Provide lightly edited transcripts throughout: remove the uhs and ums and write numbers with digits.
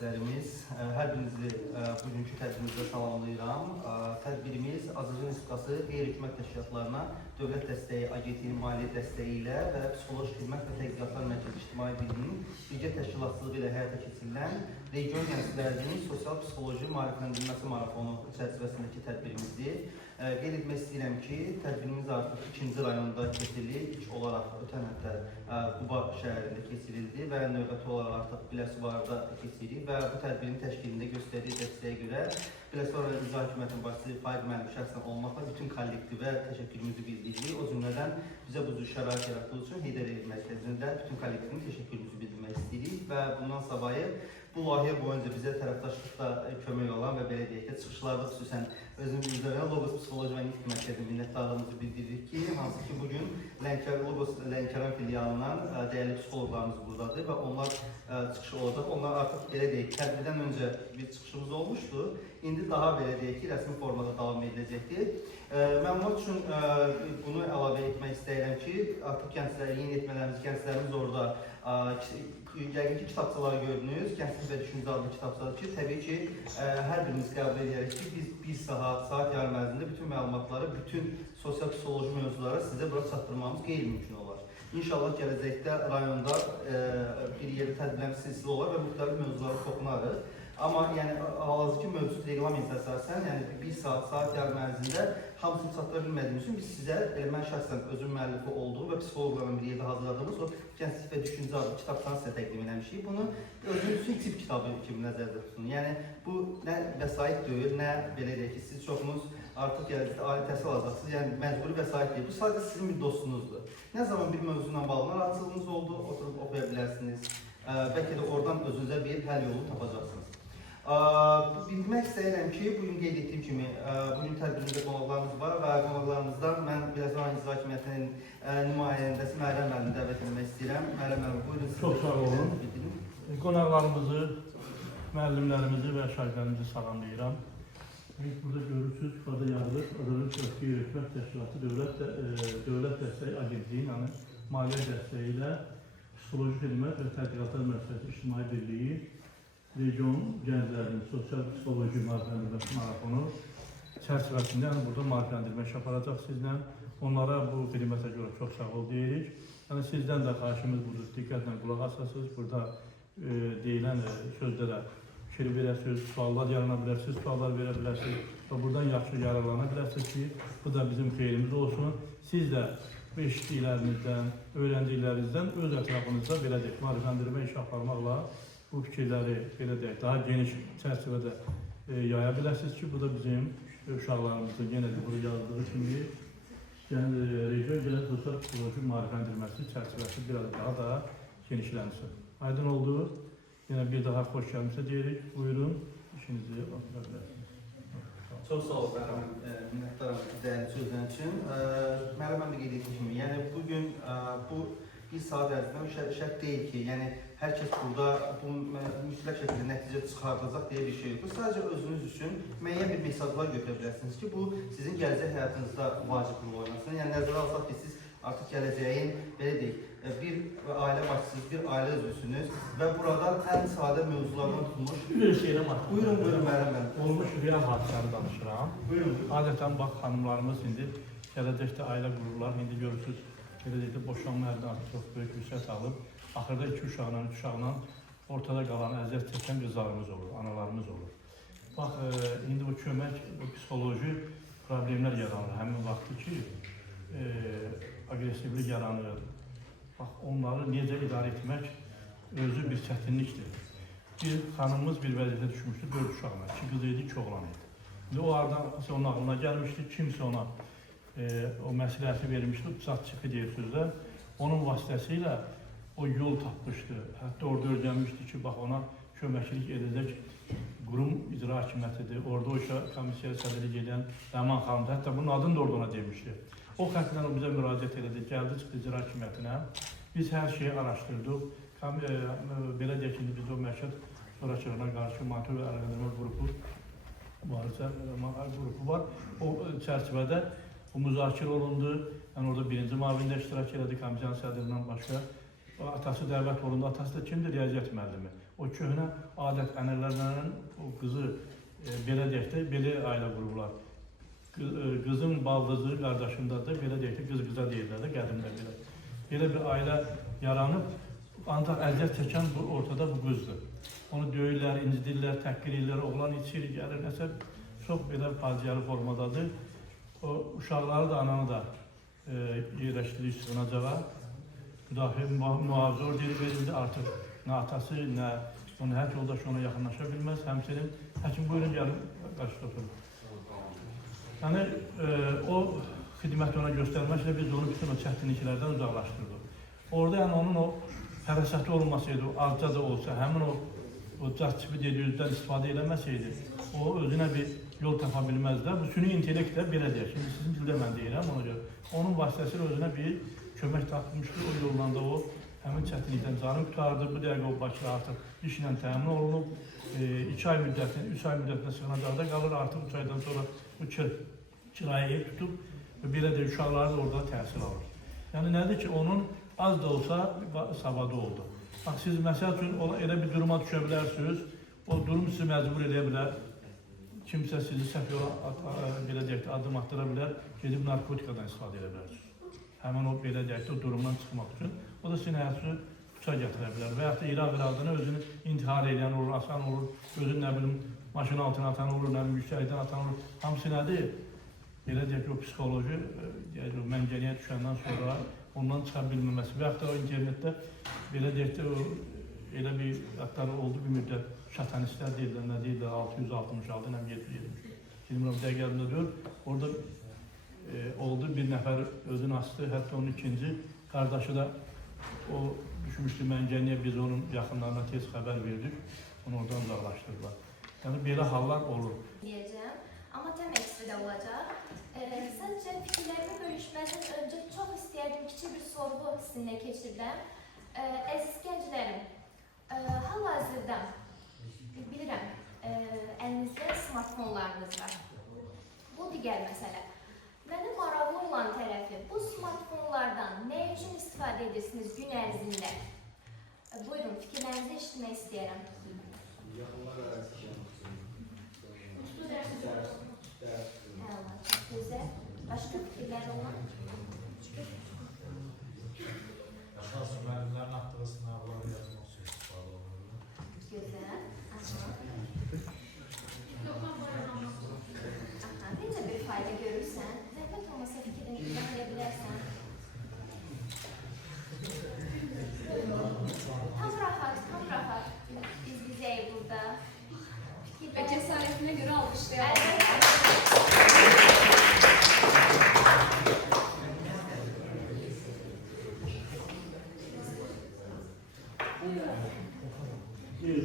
şəxslərimiz, hər birinizi bugünkü tədbirimizdə salamlayıram. Tədbirimiz Azərbaycan Respublikası qeyri-hökumət təşkilatlarına Dövlət Dəstəyi Agentliyinin maliyyə dəstəyi ilə və Psixoloji Xidmət və Tədqiqatlar Mərkəzi İctimai Birliyinin birgə təşkilatçılığı ilə həyata keçirilən region gənclərinin sosial-psixoloji maarifləndirilməsi marafonu çərçivəsindəki tədbirimizdir. Qeyd etmək istəyirəm ki, tədbirimiz artıq 2-ci rayonda keçirilir. İlk olaraq ötən həftə Quba şəhərində keçirildi və növbəti olaraq artıq Biləsuvarda keçirik və bu tədbirin təşkilində göstərdiyi dəstəyə görə Biləsuvar İcra Hakimiyyətinin başçısı Faiq müəllim şəxsən olmaqla bütün kollektivə təşəkkürümüzü bildiririk. O cümlədən bizə bu cür şərait yaratdığı üçün Heydər Əliyev mərkəzində bütün kollektivin təşəkkürümüzü bildirmək istəyirik və bundan savayı bu layihə boyunca bizə tərəfdaşlıqda kömək olan və belə deyək ki, çıxışlarda xüsusən özümüzdə və Logos Psixoloji və Nitq Mərkəzinin minnətdarlığımızı bildiririk ki, hansı ki bugün Logos Lənkəran filialından dəyərli psixologlarımız buradadır və onlar çıxış olacaq. Onlar artıq belə deyək, tədbirdən öncə bir çıxışımız olmuşdu. İndi daha belə deyək ki, rəsmi formada davam ediləcəkdir. Məlumat üçün bunu əlavə etmək istəyirəm ki, artıq yeni etmələrimiz, gənclərimiz orada yəqin ki, kitabçaları gördünüz, Gənclik və Düşüncə adlı kitabçalar ki, təbii ki, hər birimiz qəbul edərək ki, biz bir saat yarım ərzində bütün məlumatları, bütün sosial-psixoloji mövzuları sizə bura çatdırmamız qeyri-mümkün olar. İnşallah gələcəkdə rayonda bir yerdə tədbirlərin silsili olar və müxtəlif mövzulara toxunarıq. Amma yəni hal-hazırki mövcud reqlamentə əsasən, yəni bir saat yarım ərzində hamısını çatdıra bilmədiyimiz üçün biz sizə, mən şəxsən özüm müəllifi olduğum və psixologlarla bir yerdə hazırladığımız o Gənclik və Düşüncə adlı kitabçanı sizə təqdim eləmişik. Bunu özünüz üçün tip kitabı kimi nəzərdə tutun. Yəni bu nə vəsait deyil, nə belə deyək ki, siz çoxunuz artıq ali təhsil alacaqsınız, yəni məcburi vəsait deyil. Bu sadəcə sizin bir dostunuzdur. Nə zaman bir mövzu ilə bağlı narahatçılığınız oldu, oturub oxuya bilərsiniz. Bəlkə də oradan özünüzə bir həll yolu tapacaqsınız. Bildirmək istəyirəm ki, bugün qeyd etdiyim kimi, bugün tədbirimizdə qonaqlarımız var və qonaqlarımızdan mən Biləsuvar İcra Hakimiyyətinin nümayəndəsi Məryəm müəllimi dəvət etmək istəyirəm. Məryəm müəllim, buyurun. Çox sağ olun. Qonaqlarımızı, müəllimlərimizi və şagirdlərimizi salamlayıram. Burada görürsünüz, ifade yazılır. Azərbaycan Qeyri-hökumət Təşkilatı Dövlət Dəstəyi Agentliyi, yəni maliyyə dəstəyi ilə Psixoloji Xidmət və Tədqiqatlar Mərkəzi İctimai Birliyi region gənclərinin sosial-psixoloji maarifləndirməsi marafonu çərçivəsində, yəni burada maarifləndirmə iş aparacaq sizlə. Onlara bu xidmətə görə çox sağ ol deyirik. Yəni sizdən də xahişimiz budur, diqqətlə qulaq asasınız. Burada deyilən sözlərə fikir verəsiniz, suallar yarana bilərsiniz, suallar verə bilərsiniz və buradan yaxşı yararlana bilərsiniz ki, bu da bizim xeyrimiz olsun. Siz də bu eşitdiklərinizdən, öyrəndiklərinizdən öz ətrafınızda belə deyək, maarifləndirmə iş aparmaqla bu fikirləri belə deyək, daha geniş çərçivədə yaya biləsiniz ki, bu da bizim uşaqlarımızın yenə də bunu yazdığı kimi region gələn sosial psixoloji maarifləndirməsi çərçivəsi biraz daha da genişlənsin. Aydın oldu. Yenə bir daha xoş gəlmişsə deyirik. Buyurun, işinizi atına bilərsiniz. Çox sağ olun, minnətdaram dəyərli sözlər üçün. Məryəm müəllim qeyd etdiyim kimi, yəni bugün bu bir saat ərzində şərt deyil ki, yəni hər kəs burada bu mütləq şəkildə nəticə çıxardacaq deyə bir şey yoxdur. Sadəcə özünüz üçün müəyyən bir mesajlar götürə bilərsiniz ki, bu sizin gələcək həyatınızda vacib rol oynasın. Yəni nəzərə alsaq ki, siz artıq gələcəyin, belə deyək, bir ailə başçısınız, bir ailə üzvüsünüz və buradan ən sadə mövzulardan tutmuş... Bir şeylə baxın. Buyurun, Məryəm müəllim. Olmuş real hadisəni danışıram. Buyurun. Adətən bax, xanımlarımız indi gələcəkdə ailə qururlar. İndi görürsünüz, belə deyək də boşanma əldə artıq çox böyük yüksək alıb. Axırda 2 uşaqla, 3 uşaqla ortada qalan əziyyət çəkən qızlarımız olur, analarımız olur. Bax, indi bu kömək, bu psixoloji problemlər yaranır. Həmin vaxtı ki, aqressivlik yaranır. Bax, onları necə idarə etmək özü bir çətinlikdir. Bir xanımımız bir vəziyyətə düşmüşdü, 4 uşaqla, 2 qız idi, 2 oğlan idi. İndi o aradan onun ağlına gəlmişdi, kimsə ona o məsləhəti vermişdi, çat-çıkı deyir sözlər. Onun vasitəsilə o yol tapmışdı. Hətta orada öyrənmişdi ki, bax ona köməklik edəcək qurum icra hakimiyyətidir. Orada o işə komisiya sədrlik edən Rəman xanımdır. Hətta bunun adını da orada ona demişdi. O xətlə o bizə müraciət edildi, gəldi, çıxdı icra hakimiyyətinə. Biz hər şeyi araşdırdıq. Belə deyək ki, biz o mərkəz zorakılığına qarşı monitör və əlaqələndirmə qrupu var. O çərçivədə o müzakirə olundu. Yəni orada birinci müavində iştirak elədi, komisiyanın sədrindən başqa. Atası dəvət olundu. Atası da kimdir? Riyaziyyat müəllimi. o köhnə adət-ənənələrin o qızı belə deyək də, belə ailə qurublar. Qızın baldızı, qardaşında da belə deyək də, qız-qıza deyirlər də, qədimdə belə. Belə bir ailə yaranıb, ancaq əziyyət çəkən ortada bu qızdır. Onu döyürlər, incidirlər, təhqir edirlər, oğlan içir, gəlir, nəsə çox belə faciəli formadadır. O uşaqları da, ananı da yerləşdirir sığınacağa. Müdafiə mühafizə orderi verildi, artıq nə atası, nə onun həyat yoldaşı ona yaxınlaşa bilməz. Həmçinin, həkim buyurun gəlin, qarşıda oturun. Yəni, o xidməti ona göstərməklə biz onu bütün o çətinliklərdən uzaqlaşdırdıq. Orada yəni onun o fərasəti olmasaydı, o azca da olsa, həmin o cazçibi dediyüzdən istifadə eləməsəydi, o özünə bir yol tapa bilməzlər. Bu süni intellekt də belə deyək. Şimdi sizin dildə mən deyirəm ona görə. Onun vasitəsilə özünə bir kömək tapmışdı, o yollanda o həmin çətinlikdən canı qurtardı. Bu dəqiqə o Bakıda artıq işlə təmin olunub. 2 ay müddətində, 3 ay müddətində sığınacaqda qalır. Artıq 3 aydan sonra bu kirayə ev tutub və belə də uşaqları da orada təhsil alır. Yəni nədir ki, onun az da olsa savadı oldu. Bax, siz məsəl üçün elə bir duruma düşə bilərsiniz, o durum sizi məcbur edə bilər. Kimsə sizi səhv yola belə deyək də addım attıra bilər, gedib narkotikadan istifadə edə bilərsiniz. Həmin o belə deyək də o durumdan çıxmaq üçün. O da sizin həyatınızı puça gətirə bilər və yaxud da İraq-İraqdan özünü intihar edən olur, asan olur, özünü nə bilim maşın altına atan olur, nə bilim yüksəkdən atan olur. Hamısı nədir? Belə deyək ki, o psixoloji məngəniyə düşəndən sonra ondan çıxa bilməməsi və yaxud da o internetdə belə deyək də elə bir haqqları oldu bir müddət şatanistlər deyirlər, nə deyirlər, 666, nə 770. Bilmirəm, dəqiqəlimdə deyil. Orada oldu, bir nəfər özünü astı, hətta onun ikinci qardaşı da o düşmüşdü məngəniyə, biz onun yaxınlarına tez xəbər verdik, onu oradan uzaqlaşdırdılar. Yəni, belə hallar olur. Deyəcəm, amma təm əksi də olacaq. Sadəcə fikirlərimi bölüşmədən öncə çox istəyərdim, kiçik bir sorğu sizinlə keçirəm. Əziz gənclərim, hal-hazırda bilirəm, əlinizdə smartfonlarınız var. Bu digər məsələ. Mənə maraqlı olan tərəfi, bu smartfonlardan nə üçün istifadə edirsiniz gün ərzində? Buyurun, fikirlərinizi eşitmək istəyərəm. Çox gözəl. Başqa fikirlər olan? Əsas müəllimlərin atdığı sınavları yazmaq üçün istifadə olunur. Gözəl. Necə bir fayda görürsən? Zəhmət olmasa fikrini izah edə bilərsən. Tam rahat izləyək burada. Və cəsarətinə görə alqışlayalım.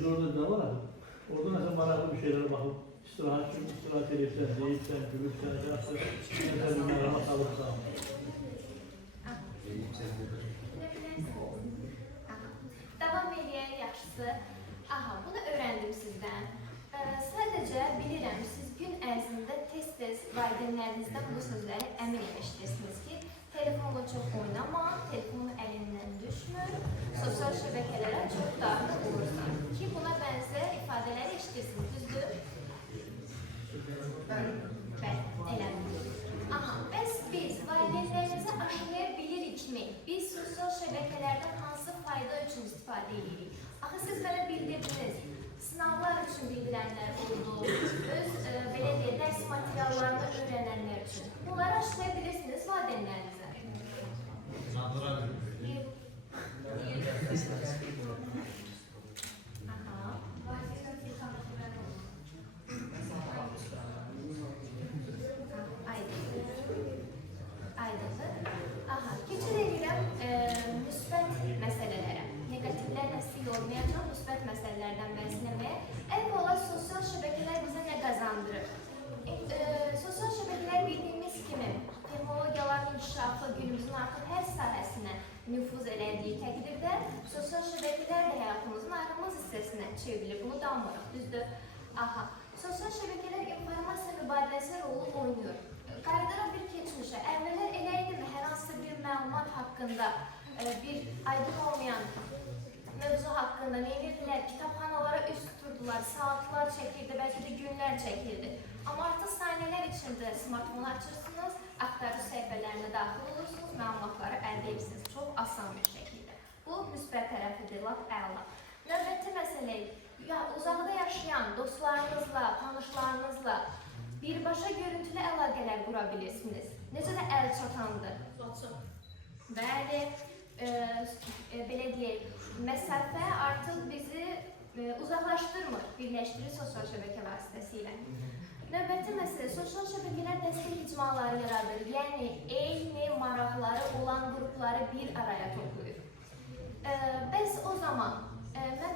Orada ne var? Orada mesela maraqlı bir şeylere bakıp istirahat edipsen, deyipsen, gülürsen, mesela bir arama salırsan. Davam edəyək, yaxşısı. Aha, bunu öyrəndim sizdən. Sadəcə bilirəm, siz gün ərzində tez-tez valideynlərinizdən bu sözləri əmin eşidirsiniz ki, telefonla çox oynama, telefonu əlindən düşmür, sosial şəbəkələrə çox daxil olursan ki, buna bənzər ifadələri eşidirsiniz, düzdür? Bəli, elədir. Aha, bəs biz valideynlərimizə aşılaya bilirikmi? Biz sosial şəbəkələrdən hansı fayda üçün istifadə edirik? Axı, siz mənə bildirdiniz, sınavlar üçün bildirənlər oldu, öz belə deyək, dərs materiallarını öyrənənlər üçün. Bunları aşılaya bilirsiniz valideynlərinizə. Aydındır. Aha, keçid edirəm müsbət məsələlərə. Negativlərlə sizi yormayacaq müsbət məsələlərdən bəhsləməyə. Əvvəla sosial şəbəkələr bizə nə qazandırır? Sosial şəbəkələr bildiyimiz kimi texnologiyaların inkişafı günümüzün artıq hər sahəsinə nüfuz elədiyi təqdirdə sosial şəbəkələr də həyatımızın ayrılmaz hissəsinə çevrilir. Bunu danmırıq, düzdür? Aha, sosial şəbəkələr informasiya mübadiləsi rolu oynayır. Qayıdıraq bir keçmişə. Əvvəllər elə idimi hər hansı bir məlumat haqqında bir aydın olmayan mövzu haqqında nə edirdilər? Kitabxanalara üst tuturdular, saatlar çəkirdi, bəlkə də günlər çəkirdi. Amma artıq saniyələr içində smartfonu açırsınız, axtarış səhifələrinə daxil olursunuz, məlumatları əldə edirsiniz çox asan bir şəkildə. Bu müsbət tərəfidir, lap əla. Növbəti məsələ, uzaqda yaşayan dostlarınızla, tanışlarınızla birbaşa görüntülü əlaqələr qura bilirsiniz. Necə də əl çatandır. Bəli, belə deyək, məsafə artıq bizi uzaqlaşdırmır, birləşdirir sosial şəbəkə vasitəsilə. Növbəti məsələ, sosial şəbəkələr dəstək icmaları yaradır, yəni eyni maraqları olan qrupları bir araya toplayır. Bəs o zaman mən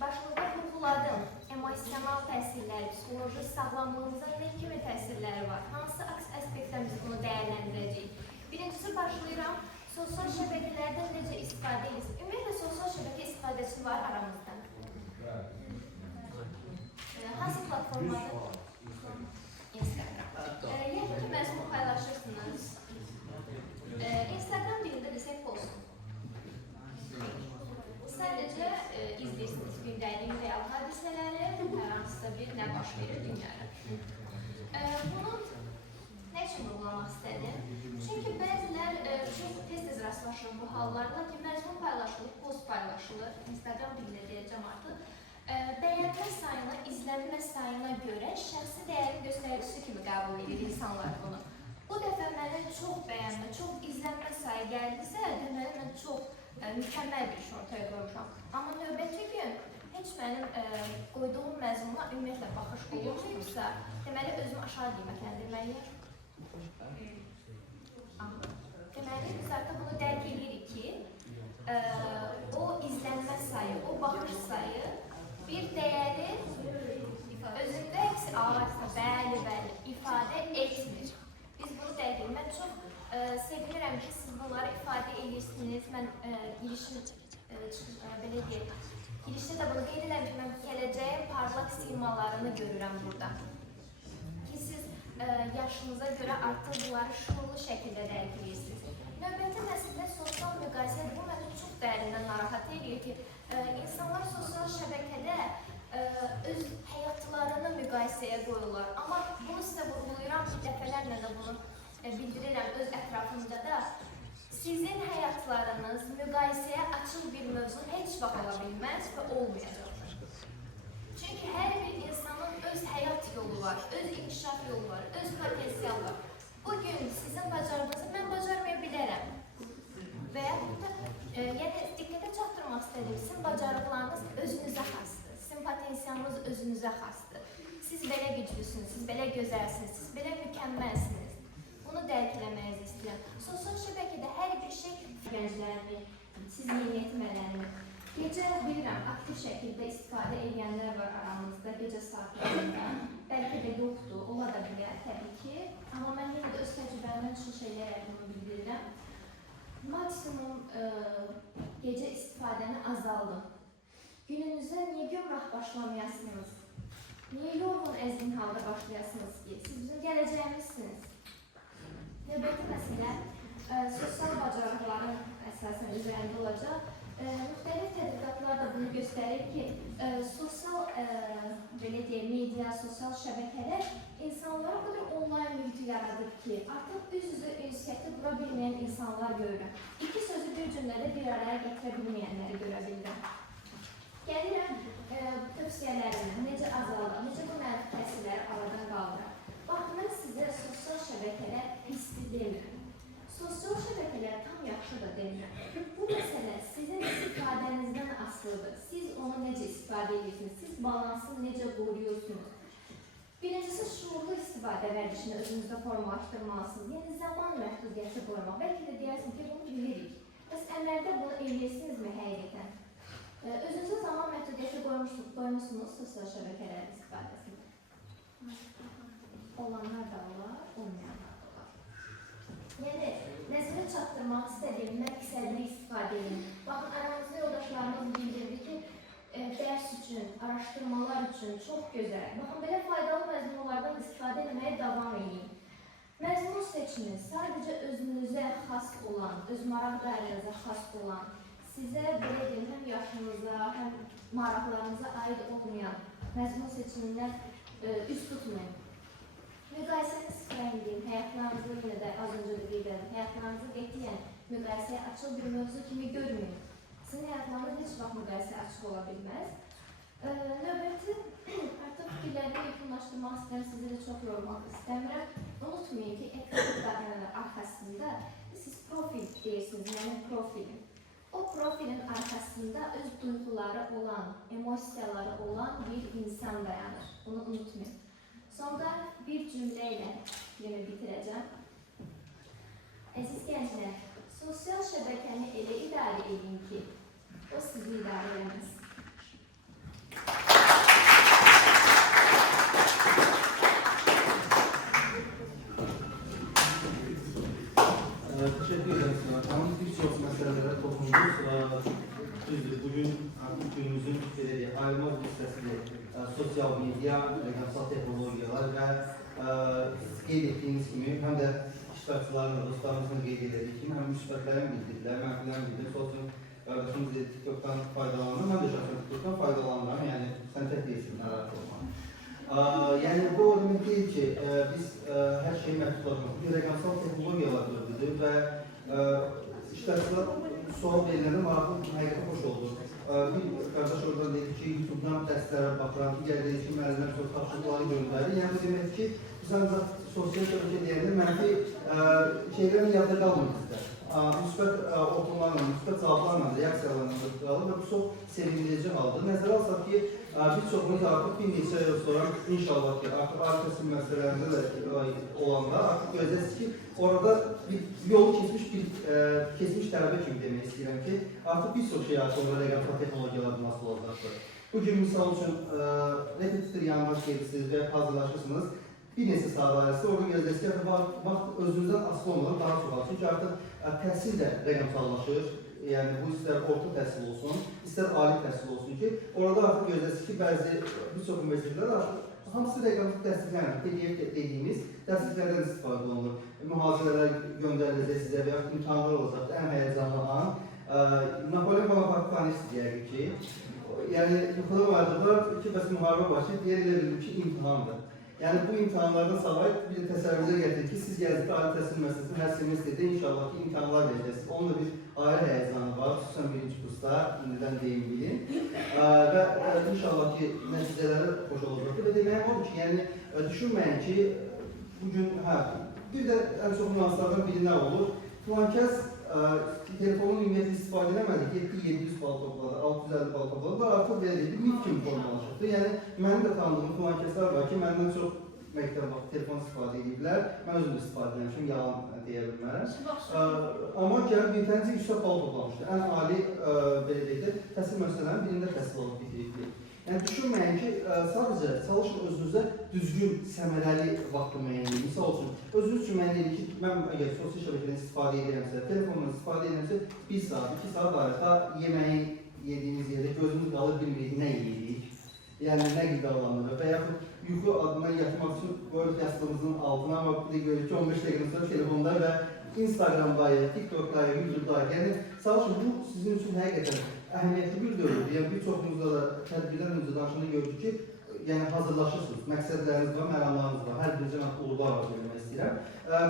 başlıqda vurğuladım, emosional təsirləri, psixoloji sağlamlığımıza nə kimi təsirləri var, hansı aspektdən biz bunu dəyərləndirəcəyik? Birincisi başlayıram, sosial şəbəkələrdən necə istifadə edirsiniz? Ümumiyyətlə, sosial şəbəkə istifadəsi var aramızda. Hansı platformadır? Instagram. Yəni ki, məzmun paylaşırsınız. Instagram dilində desək post. Sadəcə izləyirsiniz gündəlik real hadisələri, hər hansısa bir nə baş verir dünyada. Bunu nə üçün vurğulamaq istədim? Çünki bəzilər çox tez-tez rastlaşır bu hallarla ki, məzmun paylaşılır, post paylaşılır, Instagram dilində deyəcəm artıq. Bəyənmə sayına, izlənmə sayına görə şəxsi dəyərin göstəricisi kimi qəbul edir insanlar bunu. Bu dəfə mənə çox bəyənmə, çox izlənmə sayı gəldisə, deməli mən çox mükəmməl bir iş ortaya qoymuşam. Amma növbəti gün heç mənim qoyduğum məzmuna ümumiyyətlə baxış olunmayıbsa, deməli özümü aşağı qiymətləndirməliyəm. Deməli, biz artıq bunu dərk edirik ki, o izlənmə sayı, o baxış sayı bir dəyəri özündə hepsi ağaçsa, bəli, ifadə etmir. Biz bunu dərk edirik. Mən çox sevinirəm ki, siz bunları ifadə edirsiniz. Mən belə deyək, girişdə də bunu qeyd edirəm ki, mən gələcəyin parlaq simalarını görürəm burada. Ki, siz yaşınıza görə artıq bunları şuurlu şəkildə dərk edirsiniz. Növbəti məsələ sosial müqayisədir. Bu məni çox dərindən narahat edir ki, insanlar sosial şəbəkədə öz həyatlarını müqayisəyə qoyurlar. Amma bunu sizə vurğulayıram ki, dəfələrlə də bunu bildirirəm öz ətrafımda da. Sizin həyatlarınız müqayisəyə açıq bir mövzu heç vaxt ola bilməz və olmayacaq. Çünki hər bir insanın öz həyat yolu var, öz inkişaf yolu var, öz potensial var. Bugün sizin bacardığınızı mən bacarmaya bilərəm. Və yaxud da, yəni diqqətə çatdırmaq istədim, sizin bacarıqlarınız özünüzə xasdır, sizin potensialınız özünüzə xasdır. Siz belə güclüsünüz, siz belə gözəlsiniz, siz belə mükəmməlsiniz. Bunu dərk eləməyinizi istəyirəm. Sosial şəbəkədə hər bir şey gənclərini, siz yeni etmələrini, gecə bilirəm, aktiv şəkildə istifadə edənlər var aramızda, gecə saatlarında. Bəlkə də yoxdur, ola da bilər təbii ki. Amma mən yenə də öz təcrübəmdən çıxış edərək bunu bildirirəm. Maksimum gecə istifadəni azaldım. Gününüzə niyə gömrah başlamayasınız? Niyə yorğun əzgin halda başlayasınız ki? Siz bizim gələcəyimizsiniz. Növbəti məsələ, sosial bacarıqların əsasən üzərində olacaq. Müxtəlif tədqiqatlar da bunu göstərir ki, sosial belə deyək, media, sosial şəbəkələr insanlara qədər onlayn mühiti yaradır ki, artıq üz-üzə ünsiyyəti qura bilməyən insanlar görürəm. İki sözü bir cümlədə bir araya gətirə bilməyənləri görə bildim. Gəlirəm tövsiyələrimə, necə azalır, necə bu mənfi təsirləri aradan qaldırar. Bax, mən sizə sosial şəbəkələr pisdir demirəm. Sosial şəbəkələr tam yaxşı da demirəm. Bu məsələ sizin istifadənizdən asılıdır. Siz onu necə istifadə edirsiniz, siz balansını necə qoruyursunuz. Birincisi, şuurlu istifadə vərdişini özünüzdə formalaşdırmalısınız. Yəni, zaman məhdudiyyəti qoymaq. Bəlkə də deyərsiniz ki, bunu bilirik. Bəs əməldə bunu edirsinizmi həqiqətən? Özünüzə zaman məhdudiyyəti qoymuşsunuz sosial şəbəkələrin istifadəsində. Olanlar da olar, olmayanlar da olar. Yəni, nəzərə çatdırmaq istədiyim məqsədli istifadə edin. Baxın, aramızda yoldaşlarımız bildirdi ki, dərs üçün, araşdırmalar üçün çox gözəl. Baxın, belə faydalı məzmunlardan istifadə etməyə davam edin. Məzmun seçinin sadəcə özünüzə xas olan, öz maraq dairənizə xas olan, sizə belə deyim, həm yaşınıza, həm maraqlarınıza aid olmayan məzmun seçimindən üst tutmayın. Müqayisəni sıfırlayın, həyatlarınızı yenə də az öncə də qeyd edim, həyatlarınızı qətiyyən müqayisəyə açıq bir mövzu kimi görməyin. Sizin həyatlarınız heç vaxt müqayisəyə açıq ola bilməz. Növbəti, artıq fikirlərimi yekunlaşdırmaq istəyirəm, sizi də çox yormaq istəmirəm. Unutmayın ki, ekran arxasında siz profil deyirsiniz, mənim profilim. O profilin arxasında öz duyğuları olan, emosiyaları olan bir insan dayanır. Bunu unutmayın. Sonda bir cümlə ilə yenə bitirəcəm. Əziz gənclər, sosial şəbəkəni elə idarə edin ki, o sizi idarə eləməz. Teşekkür ederim Sınav Hanım. Birçok meselelere toplumumuz düzdür. Bugün artık günümüzün ayrılmaz bir hissəsidir. Sosyal medya, rəqəmsal texnologiyalar və qeyd etdiyiniz kimi həm də iştirakçılarla, dostlarımızla qeyd edildiyi kimi həm müsbətlərin bildirdilər, mənfilərin bildirir. Sosyal qardaşımız dedi TikTok'dan faydalanır, mən də şahsen TikTok'dan faydalanıram. Yəni sən tək deyilsin, narahat olma. Yəni bu o demək deyil ki, biz hər şeyi məhdudlaşmaq. Bir rəqəmsal texnologiyalar dövrüdür və iştirakçılar sual veriləndə maraqlı həqiqətə xoş oldu. Bir qardaş oradan dedi ki, YouTube'dan dərslərə baxıram, digər dedi ki, müəllimlər çox tapşırıqları göndərir. Yəni bu demək ki, biz ancaq sosial şəbəkə deyəndə mənfi şeylərin yadda qalmır bizdə. Müsbət oxumlarla, müsbət cavablarla, reaksiyalarla qalır və bu çox sevindirici haldır. Nəzərə alsaq ki, bir çoxumuz artıq bir neçə il sonra inşallah ki, artıq arkası məsələlərində də olanda artıq gözləyirsiniz ki, orada bir yolu keçmiş tələbə kimi demək istəyirəm ki, artıq bir çox şey artıq rəqəmsal texnologiyalar nasıl olacaqdır. Bugün misal üçün repetitor yanına gelirsiniz və hazırlaşırsınız. Bir neçə saat arasında orada gözləyirsiniz ki, vaxt özünüzdən asılı olmadan daha çox alır. Çünki artıq təhsil də rəqəmsallaşır. Yəni bu istər orta təhsil olsun, istər ali təhsil olsun ki, orada artıq gözləyirsiniz ki, bir çox universitetlər artıq hamısı rəqəmsal dərsliklərdir. PDF dediyimiz dərsliklərdən istifadə olunur. Mühazirələr göndəriləcək sizə və yaxud imtahanlar olacaqdır. Ən həyəcanlı an. Napoleon Bonaparte tanesi deyərik ki, yəni yuxuda vardıqlar ki, bəs müharibə başlayıb, deyər elə bilir ki, imtihandır. Yəni bu imtahanlardan savayı bir təsəvvürə gətirir ki, siz gəldikdə ali təhsil müəssisəsində hər semestrdə inşallah ki, imtahanlar verəcəksiniz. Onun da bir ayrı həyəcanı var, xüsusən birinci kursda, indidən deyim bilin. Və inşallah ki, nəticələri xoş olacaqdır. Və deməyəm odur ki, yəni düşünməyin ki, bugün, bir də ən çox nüanslardan biri nə olur? Filankəs telefonun ümumiyyətlə istifadə eləmədi, 700 bal topladı, 650 bal topladı və artıq belə deyil, bir mit kimi formalaşıbdır. Yəni, mənim də tanıdığım filankəslər var ki, məndən çox məktəb vaxtı telefon istifadə ediblər, mən özüm də istifadə eləmişim, yalan deyə bilmərəm. Amma gəlib bir tənəcə 100 bal toplamışdır. Ən ali, belə deyil, təhsil müəssisələrinin birində təhsil alıb bitiribdir. Yəni, düşünməyin ki, sadəcə çalışın özünüzə düzgün, səmərəli vaxtı müəyyən edin. Misal olsun, özünüz üçün müəyyən edin ki, mən əgər sosial şəbəkədən istifadə edirəmsə, telefondan istifadə edirəmsə, 1 saat, 2 saat arasında yeməyin yediğimiz yerdə gözümüz qalır bilmirik, nə yeyirik, yəni nə qidalanır və yaxud yuxu adından yatmaq üçün qoyuruq yastığımızın altına, amma bir də görürük ki, 15 dəqiqədən sonra telefonda və Instagramdayıq, TikTokdayıq, YouTube'dayıq. Yəni, sağ olsun, bu sizin üçün həqiqətən əhəmiyyətli bir dövrüdür. Yəni, bir çoxunuzda da tədbirlər öncə danışanda gördük ki, yəni hazırlaşırsınız, məqsədləriniz var, məramlarınız var, hər birinizə mən uğurlar var görmək istəyirəm.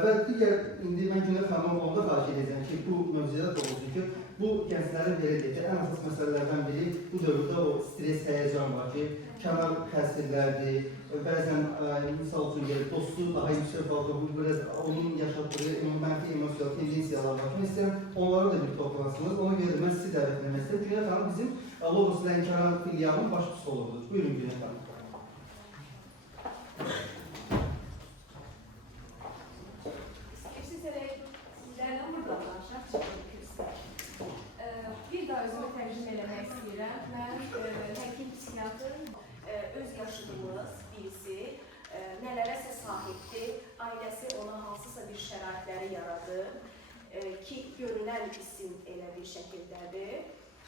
Və digər, indi mən Günel xanımın onda xahiş edəcəm ki, bu mövzuda da olsun ki, bu gənclərin verəcək ən əsas məsələlərdən biri bu dövrdə o stres, həyəcan var ki, kənar təsirlərdir, bəzən misal üçün dostu daha yüksək qaldı, biraz onun yaşatdığı mənfi emosiyal tendensiyalar var. Mən istəyirəm, onları da bir toplansınız, ona görə mən sizi dəvət etmək istəyirəm. Günel xanım bizim Logos Lənkəran filialının baş psixologudur. Buyurun Günel xanım. Sizlərlə burada danışaq çıxmışıq. Bir daha özümü tərcümə eləmək istəyirəm. Mən həkim psixiatr, öz yaşadığımız birisi nələrəsə sahibdir, ailəsi ona hansısa bir şəraitləri yaradır ki, görünən isim elə bir şəkildədir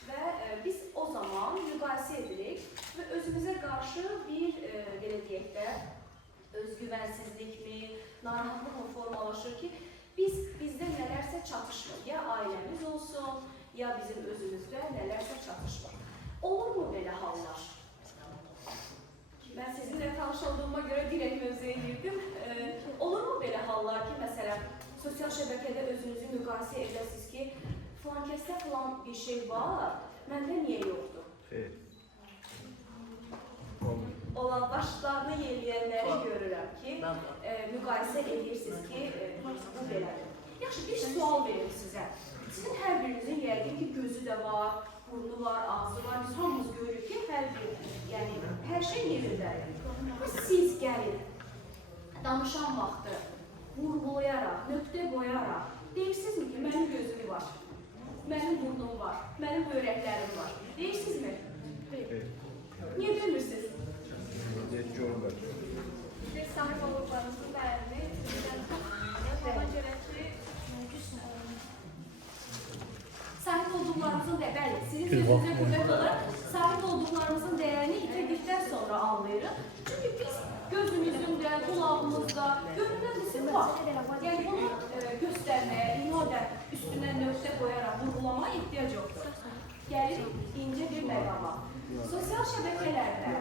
və biz o zaman müqayisə edirik və özümüzə qarşı bir, belə deyək də, özgüvənsizlikmi, narahatlıqmı formalaşır ki, bizdə nələrsə çatışmır. Ya ailəmiz olsun, ya bizim özümüzdə nələrsə çatışmır. Olurmu belə hallar? Mən sizinlə tanış olduğuma görə direkt mövzuya girdim. Olurmu belə hallar ki, məsələn, sosial şəbəkədə özünüzü müqayisə edəsiniz ki, filan kəsdə filan bir şey var, məndə niyə yoxdur? Xeyr. Olan başlarını yeləyənləri görürəm ki, müqayisə edirsiniz ki, bu belədir. Yaxşı, bir sual verim sizə. Sizin hər birinizin yəqin ki, gözü də var, burnu var, ağzı var. Biz hamımız görürük ki, hər şey yerindədir. Siz gəlin, danışan vaxtı vurğulayaraq, nöqtə qoyaraq, deyirsinizmi ki, mənim gözüm var, mənim burnum var, mənim börəklərim var. Deyirsinizmi? Niyə bilmirsiniz? Siz sahip olduklarınızın değerini ona göre ki Sahip olduklarımızın bəli, sizin sözünüzə qüvvət olaraq sahip olduklarımızın dəyərini itirdikdən sonra anlayırıq. Çünki biz gözümüzdə, qulağımızda görünən bizim var. Yəni bunu göstərməyə, inadən üstünə nöqtə qoyaraq vurğulamaya ehtiyac yoxdur. Gəlirik incə bir məqama. Sosial şəbəkələrdə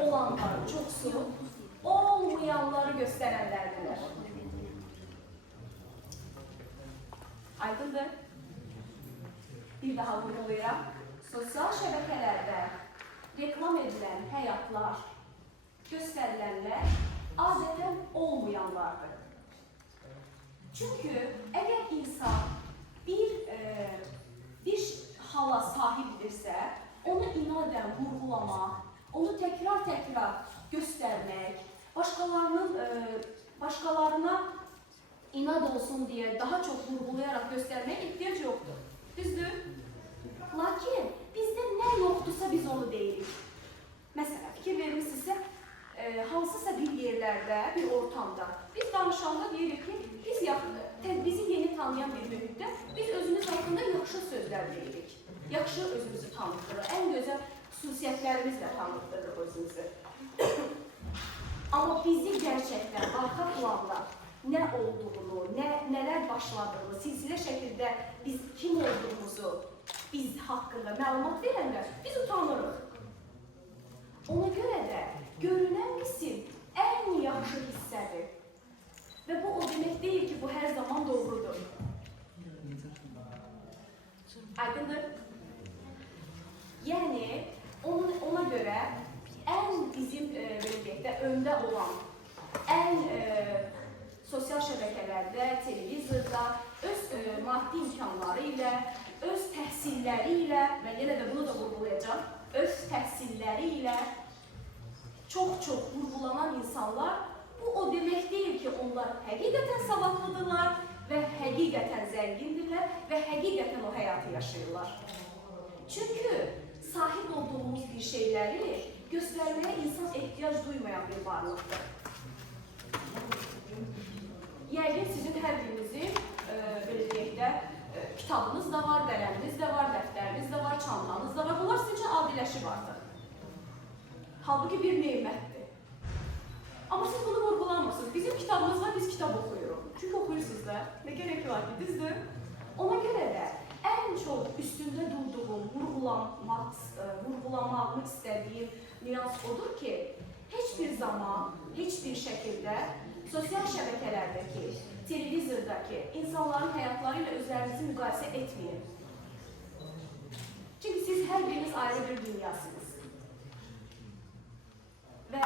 olanların çoxsu olmayanları göstərənlərdir. Aydındır? Bir daha vurğulayıram. Sosial şəbəkələrdə reklam edilən həyatlar, göstərilənlər adətən olmayanlardır. Çünki əgər insan bir hala sahibdirsə, onu inadən vurğulamaq, onu təkrar göstərmək, başqalarına inad olsun deyə daha çox vurğulayaraq göstərməyə ehtiyac yoxdur. Düzdür? Lakin bizdə nə yoxdursa biz onu deyirik. Məsələn, fikir vermişsinizsə, hansısa bir yerlərdə, bir ortamda biz danışanda deyirik ki, bizi yeni tanıyan bir mühitdə biz özümüz haqqında yaxşı sözlər deyirik. Yaxşı özümüzü tanıtdırır, ən gözəl xüsusiyyətlərimizlə tanıtdırır özümüzü. Amma bizi gerçəkdən arxa planda nə olduğunu, nələr başladığını, silsilə şəkildə biz kim olduğumuzu, biz haqqında məlumat verəndə biz utanırıq. Ona görə də görünən bizim ən yaxşı hissədir. Və bu o demək deyil ki, bu hər zaman doğrudur. Aydındır? Yəni, ona görə ən bizim öndə olan, ən sosial şəbəkələrdə, televizorda, öz maddi imkanları ilə, öz təhsilləri ilə, mən yenə də bunu da vurğulayacağım, öz təhsilləri ilə çox vurğulanan insanlar, bu o demək deyil ki, onlar həqiqətən savadlıdırlar və həqiqətən zəngindirlər və həqiqətən o həyatı yaşayırlar. Çünki sahib olduğumuz bir şeyləri göstərməyə insan ehtiyac duymayan bir varlıqdır. Yəqin sizin hər birinizin, belə deyək də, kitabınız da var, qələminiz də var, dəftəriniz də var, çantanız da var. Bunlar sizin üçün adiləşib artıq. Halbuki bir nemətdir. Amma siz bunu vurğulamırsınız. Bizim kitabımız var, biz kitab oxuyuruq. Çünki oxuyursunuz da, nə gərək var ki, düzdür? Ona görə də ən çox üstündə durduğum, vurğulamağımı istədiyim nüans odur ki, heç bir zaman, heç bir şəkildə sosial şəbəkələrdəki, televizordakı insanların həyatları ilə özlərinizi müqayisə etməyin. Çünki siz hər biriniz ayrı bir dünyasınız. Və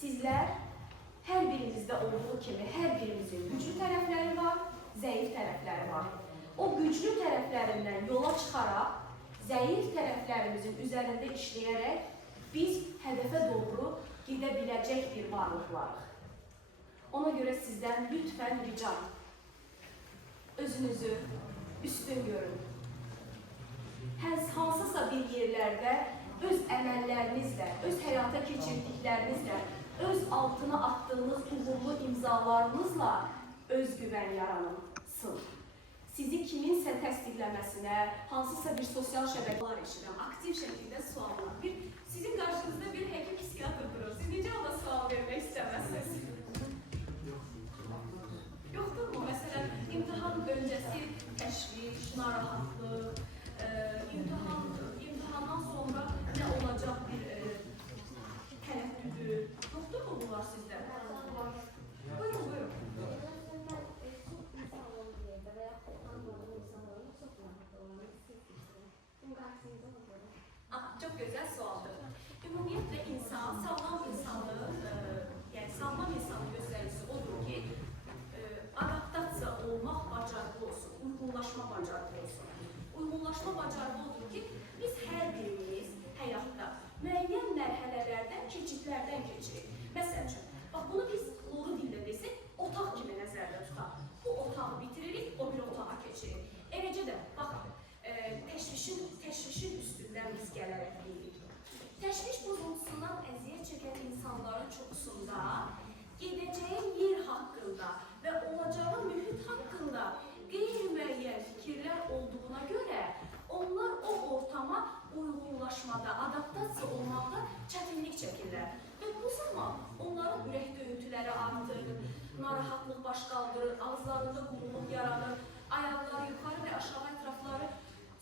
sizlər hər birinizdə olduğu kimi hər birimizin güclü tərəfləri var, zəif tərəfləri var. O güclü tərəflərindən yola çıxaraq, zəif tərəflərimizin üzərində işləyərək biz hədəfə doğru gedə biləcək bir varlıqlarıq. Ona görə sizdən lütfən ricam, özünüzü üstün görün. Hansısa bir yerlərdə öz əməllərinizlə, öz həyata keçirdiklərinizlə, öz altına attığınız uğurlu imzalarınızla özgüvən yaransın. Sizi kiminsə təsdiqləməsinə, hansısa bir sosial şəbəkələr eşidirəm, aktiv şəkildə suallar. Sizin qarşınızda bir həkim psixiatr durur. Siz necə ona sual vermək istəməzsiniz? Yoxdurmu? Məsələn, imtahan öncəsi təşviş, narahatlıq, imtahandan sonra nə olacaq bir tərəddüdü. Yoxdur mu bunlar sizdə? Buyurun, buyurun. Çok güzel sualdır. Ümumiyyətlə insan, sağlam insanın, yəni sağlam insanın göstəricisi odur ki, adaptasiya olmaq bacarığı olsun, uyğunlaşma bacarığı olsun. Uyğunlaşma bacarığı odur ki, biz hər birimiz həyatda müəyyən mərhələlərdən, keçidlərdən keçirik. Məsəl üçün, bax bunu biz loğu dildə desək, otaq kimi nəzərdə tutaq. Bu otağı bitiririk, o bir otağa keçirik. Eləcə də, baxın, təşvişin üstündən biz gələrək deyirik. Təşviş bozuntusundan əziyyət çəkən insanların çoxusunda gedəcəyi yer haqqında və olacağı mühit haqqında qeyri-müəyyən fikirlər olduğuna görə onlar o ortama uyğunlaşmada, adaptasiya olmaqda çətinlik çəkirlər. Və bu zaman onların ürək döyüntüləri artır, narahatlıq baş qaldırır, ağızlarında quruluq yaradır, ayaqları yuxarı və aşağı ətrafları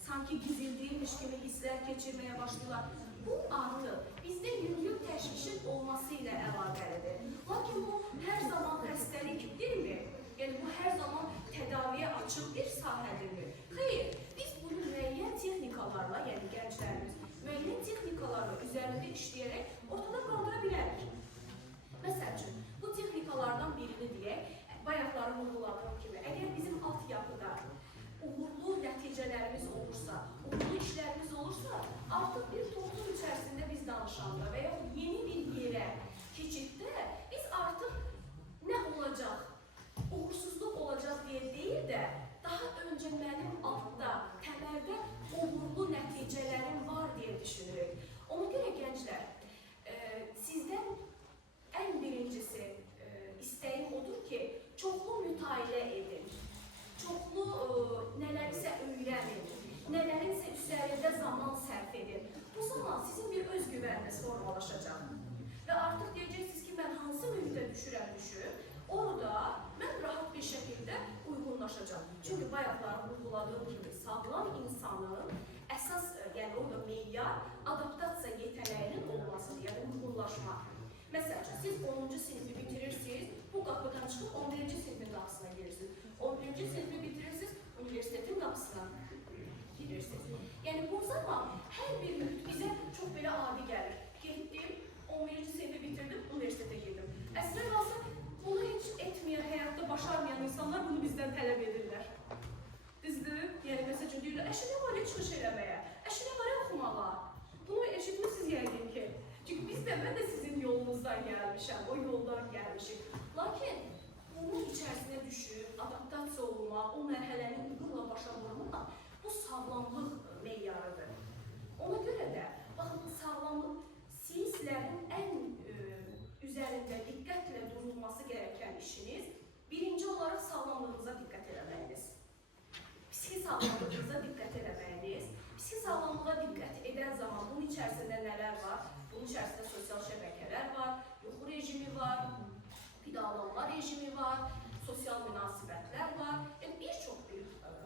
sanki gizildiymiş kimi hisslər keçirməyə başlayırlar. Bu artıq bizdə yüngül təşvişin olması ilə əlaqəlidir. Lakin bu hər zaman xəstəlikdirmi? Yəni bu hər zaman tədaviyə açıq bir sahədirmi? Xeyr, biz bunu müəyyən texnikalarla, yəni gənclərimiz müəyyən texnikalarla üzərində işləyərək ortada qaldıra bilərik. Məsəl üçün, bu texnikalardan birini deyək, bayaqları vurguladığım kimi, əgər bizim altyapıda uğurlu nəticələrimiz olursa, uğurlu işlərimiz olursa, artıq bir toplum içərisində biz danışanda və ya yeni bir yerə keçiddə biz artıq nə olacaq, uğursuzluq olacaq deyə deyil də, daha öncə mənim altda, təməldə uğurlu nəticələrim var deyə düşünürük. Ona görə gənclər, sizdən ən birincisi istəyim odur ki, çoxlu mütailə edin. Çoxlu nələrisə öyrənin, nələrinsə üzərində zaman sərf edin. Bu zaman sizin bir özgüvəniniz formalaşacaq. Və artıq deyəcəksiniz ki, mən hansı mühitə düşürəm, orada mən rahat bir şəkildə uyğunlaşacağam. Çünki bayaqları vurguladığım kimi sağlam insanın əsas, yəni orada meyyar, adaptasiya yetənəyinin olmasıdır, yəni uyğunlaşma. Məsəl üçün, siz 10-cu sinfi bitirirsiniz, bu qapıdan çıxıb 11-ci sinfin qapısına girirsiniz. 11-ci sinfi bitirirsiniz, universitetin qapısına girirsiniz. Yəni bu zaman hər bir mühit bizə çox belə adi gəlir. Getdim, 11-ci sinfi bitirdim, universitetə girdim. Əslində qalsa, bunu heç etməyən, həyatda başarmayan insanlar bunu bizdən tələb edirlər. Düzdür? Yəni, məsəl üçün, deyirlər, əşi nə var çıxış eləməyə, əşi nə var oxumağa. Bunu eşitmişsiniz yəqin ki. Çünki biz də, mən də sizin yolunuzdan gəlmişəm, o yoldan gəlmişik. Lakin bunun içərisinə düşüb, adaptasiya olmaq, o mərhələni uğurla başa vurmaq, bu sağlamlıq meyarıdır. Ona görə də, baxın, sağlamlıq sizlərin ən üzərində diqqətlə durulması gərəkən işiniz, birinci olaraq sağlamlığınıza diqqət eləməyiniz. Psixi sağlamlığınıza diqqət eləməyiniz. Psixi sağlamlığa diqqət edən zaman bunun içərisində nələr var? Bunun içərisində sosial şəbəkələr var, yuxu rejimi var, qidalanma rejimi var, sosial münasibətlər var. Yəni, bir çox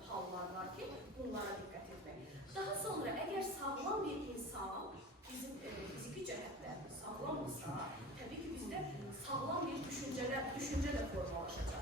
hallar var ki, bunlara diqqət etmək. Daha sonra, əgər sağlam bir insan, bizim fiziki cəhətlərimiz sağlamdırsa, təbii ki, bizdə sağlam bir düşüncə də formalaşacaq.